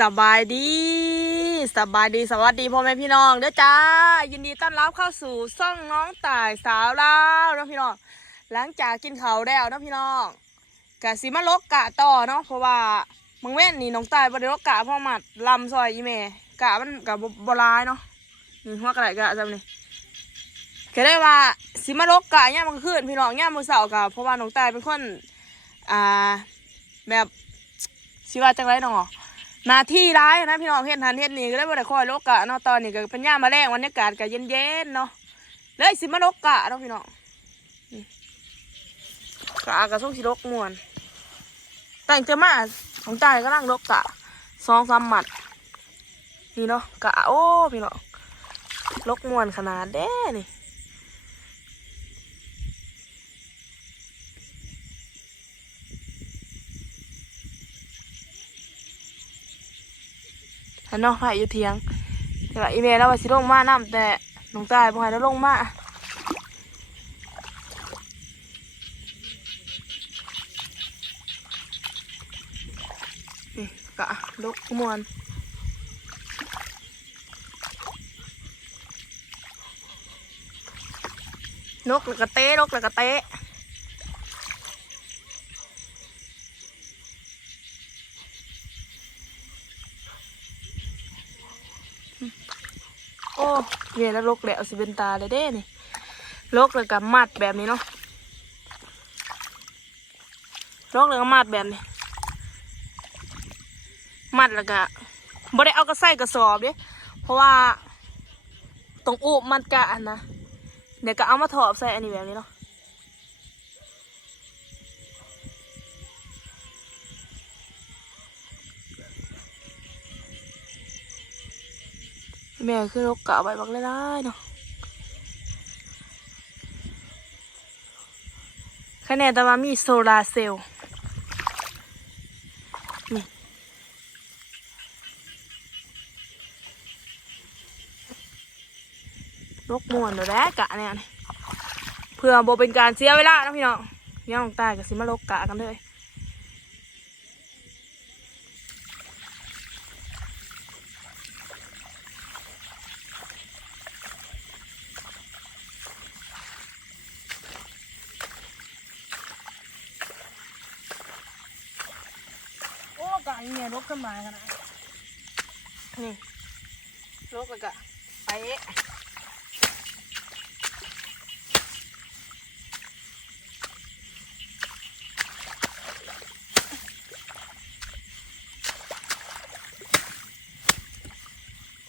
สบายดี สบายดีสวัสดีพ่อแม่พี่น้องเด้อจ้า ยินดีต้อนรับเข้าสู่ซ่องน้องต่ายสาวลาวเนาะพี่น้องหลังจากกินข้าวแล้วเนาะพี่น้องกะสิมาลกกะต่อเนาะเพราะว่ามึงเว้นนี่น้องต่ายบ่ได้ลกกะพราะมัดลำซอยอีแม่กะมันกะบ่บ่หลายเนาะนี่หัวกระไรกะจำนี่ก็ได้ว่าสิมาลกกะเนี่ยมันขึ้นพี่น้องเนี่ยมือเช้ากะเพราะว่าน้องต่ายเป็นคนอ่าแบบสิว่าจังไรเนาะ หนาที่ร้ายนะพี่น้องเฮ็ดทันเฮ็ดนี่ก็ได้บ่ได้คอยโลกกะเนาะตอนนี้ก็เป็นย่ามาแรงบรรยากาศก็เย็นๆเนาะเลยสิมาโลกกะเนาะพี่น้องกะกะส่งสิโลกมวนแต่งจอมาของจ่ายก็ลังโลกกะสองสามหมัดนี่เนาะกะโอ้พี่น้องโลกมวนขนาดเด้นี่ ถ้าน้องไผ่อยู่เทียงแต่ว่าอีเมลแล้วว่าสิลงมาน้ำแต่น้องจ่ายบ่ให้แล้วลงมากะลกมวนนกแล้วก็เตะนกแล้วก็เตะโอ้ เวียแล้วลกแล้วสิเป็นตาเลยเด้นี่ลกแล้วก็มัดแบบนี้เนาะลกแล้วก็มัดแบบนี้ มัดแล้วก็บ่ได้เอากระใส่กระสอบเด้เพราะว่าตรงอุบมันกะอันนะเดี๋ยวก็เอามาถอบใส่อันนี้แบบนี้เนาะ แม่คือรกกะไว้บักได้ๆเนาะคะแนนแต่ว่ามีโซลาร์เซลล์ลกมวนเดี๋ยวแรกกะเนี่ยนี่เพื่อโบเป็นการเสียเวลานะพี่น้องย่องตายกับสิมาลกกะกันเลย โอ้เนี่ยลกขึ้นมาขนาดนี่ลกเลยกะไปเ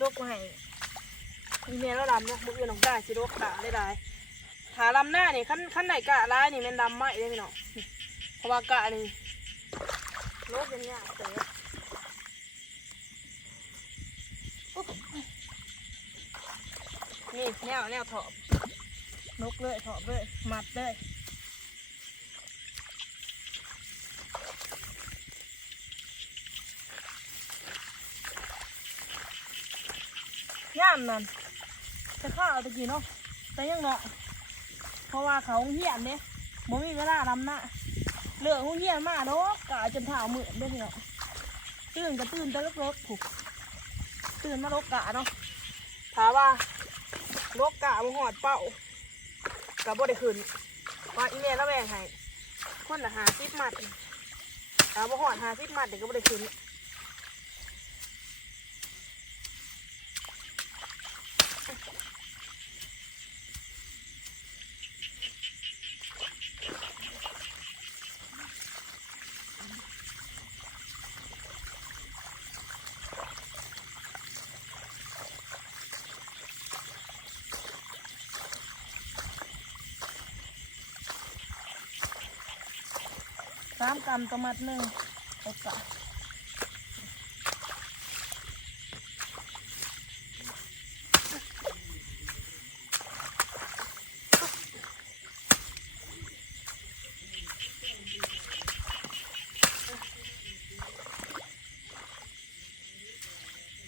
ลูกให้มีเมียแล้วดำเนาะมืออื่นของกาสิลูกกะได้ได้หาลำหน้านี่ขั้นขั้นไหนกะร้ายนี่มันดำไหมเลยพี่น้องนี่เพราะว่ากะนี่ ลกอย่างเงี้ยเต๋ออุ๊บนี่แนวแนวถอบนกเลยถอบเลยมัดเลยย่ามนั่นจะข้าวตะกี้เนาะแต่ยังเนาะเพราะว่าเขาเหี้ยนเนี่ยบ่มีเวลาดำหน้า เลือกหูเหียนมาเนาะกะจนเท้ามืดเด้อพี่เนาะตื่นก็ตื่นแต่เลิกๆผูกตื่นมาลกกะเนาะถามว่าลกกะบ่หอดเป้ากะบ่ได้ขึ้นว่าอีเมลแล้วแบ่งให้คนละหาซิปมัดถามบ่หอดหาซิปมัดเด็กก็บ่ได้ขึ้น สามกรัมต่อมัดหนึ่งโอกะ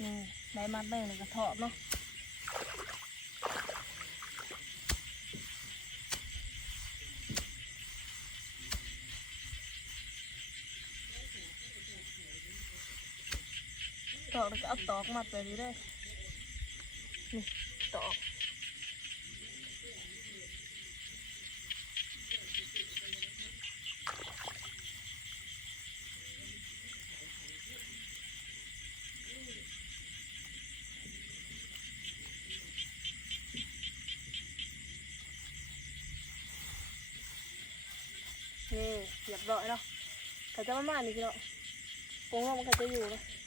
นี่ได้มัดหนึ่งเลยกระเทอบเนาะ ตอกแล้วก็เอาตอกมัดไปนี่ได้นี่ตอกนี่เรียบร้อยแล้วก็จะประมานี้พี่เนาะปรุงแล้วมันก็จะอยู่นะน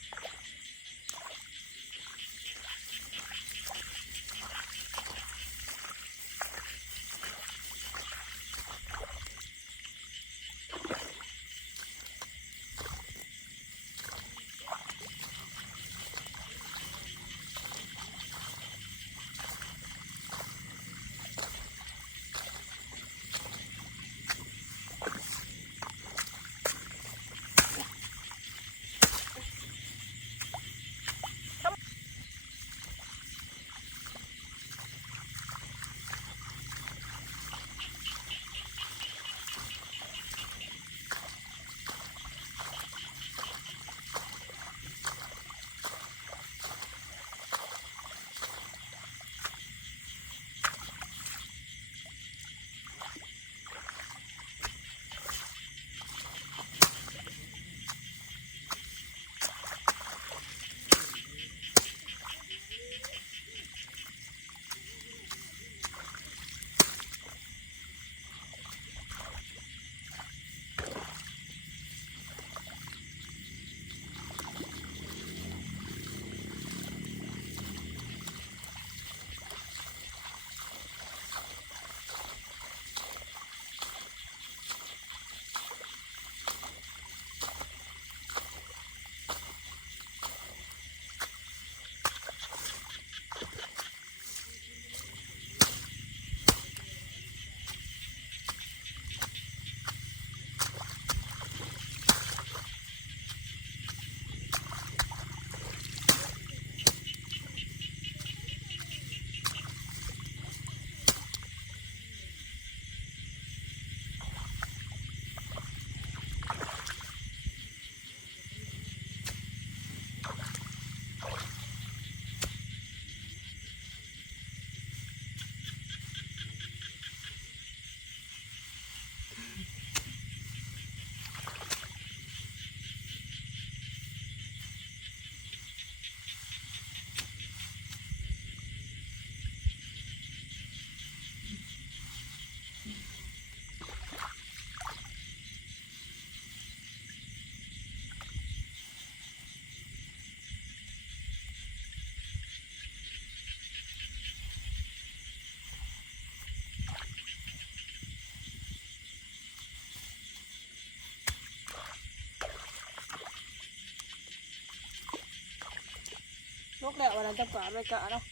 แล้ววันนั้นจะกวาดไปกะเนาะ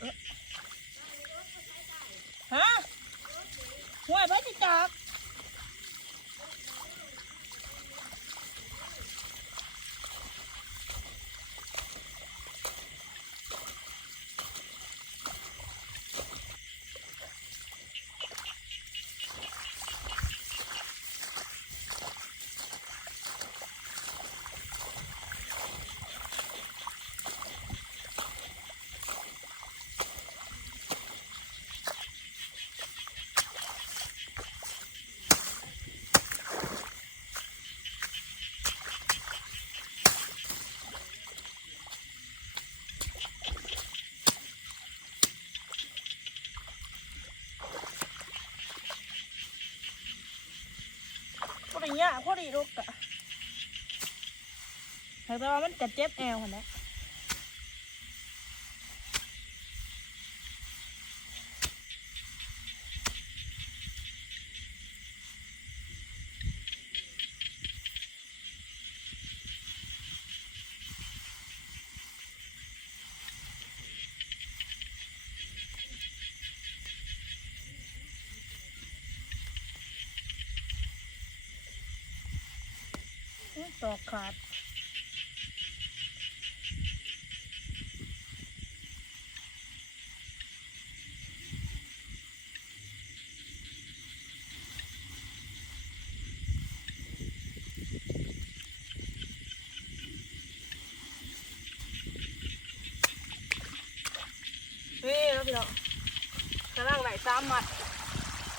เอ๊ะฮะห่วยไปจิจัก พอดีเนี่ยพอดีลูกอะแต่ว่ามันจะเจ็บแอวคนนี้ว ตอกขาดนี่แล้วพี่น้องกำลังไหนตามมัด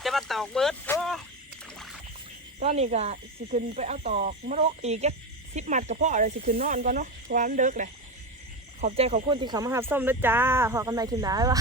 จะมาตอกเบิร์ดโอ้ ตอนนี้ก็สิขึ้นไปเอาตอกมะรกอีกแค่สิบมัดกับพ่อเลยสิขึ้นนอนก่อนเนาะเพราะว่ามันเดิกเลยขอบใจขอบคุณที่เขามาหับส้มนะจ้าพอกันใหม่ทีหนวะ